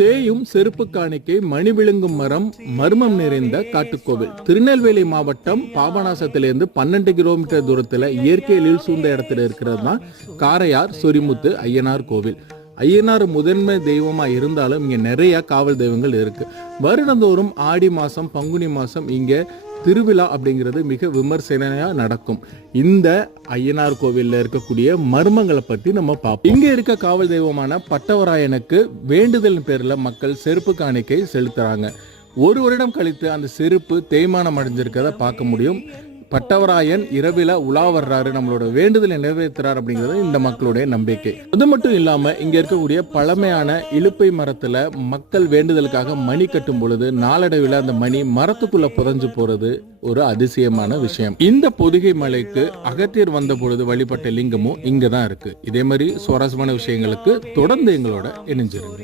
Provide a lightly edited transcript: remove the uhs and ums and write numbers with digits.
தேயும் செருப்பு காணிக்கை மணி விழுங்கும் மரம் மர்மம் நிறைந்த காட்டுக்கோவில். திருநெல்வேலி மாவட்டம் பாபநாசத்திலிருந்து 12 கிலோமீட்டர் தூரத்துல இயற்கையில் சூழ்ந்த இடத்துல இருக்கிறது தான் காரையார் சொரிமுத்து ஐயனார் கோவில். ஐயனார் முதன்மை தெய்வமா இருந்தாலும் இங்க நிறைய காவல் தெய்வங்கள் இருக்கு. வருடந்தோறும் ஆடி மாசம் பங்குனி மாசம் இங்க திருவிழா அப்படிங்கிறது மிக விமர்சனையா நடக்கும். இந்த ஐயனார் கோவில்ல இருக்கக்கூடிய மர்மங்களை பத்தி நம்ம பார்ப்போம். இங்க இருக்க காவல் தெய்வமான பட்டவராயனுக்கு வேண்டுதல் பேர்ல மக்கள் செருப்பு காணிக்கை செலுத்துறாங்க. ஒரு வருடம் கழித்து அந்த செருப்பு தேய்மானம் அடைஞ்சிருக்கிறத பார்க்க முடியும். பட்டவராயன் இரவில உலா வர்றாரு, நம்மளோட வேண்டுதலை நிறைவேற்றுறார் அப்படிங்கிறது இந்த மக்களுடைய நம்பிக்கை. அது மட்டும் இல்லாம இங்க இருக்கக்கூடிய பழமையான இலுப்பை மரத்துல மக்கள் வேண்டுதலுக்காக மணி கட்டும் பொழுது நாளடைவில் அந்த மணி மரத்துக்குள்ள புதைஞ்சு போறது ஒரு அதிசயமான விஷயம். இந்த பொதிகை மலைக்கு அகத்தியர் வந்த பொழுது வழிபட்ட லிங்கமும் இங்கதான் இருக்கு. இதே மாதிரி சுவாரஸ்யமான விஷயங்களுக்கு தொடர்ந்து எங்களோட இணைஞ்சிருங்க.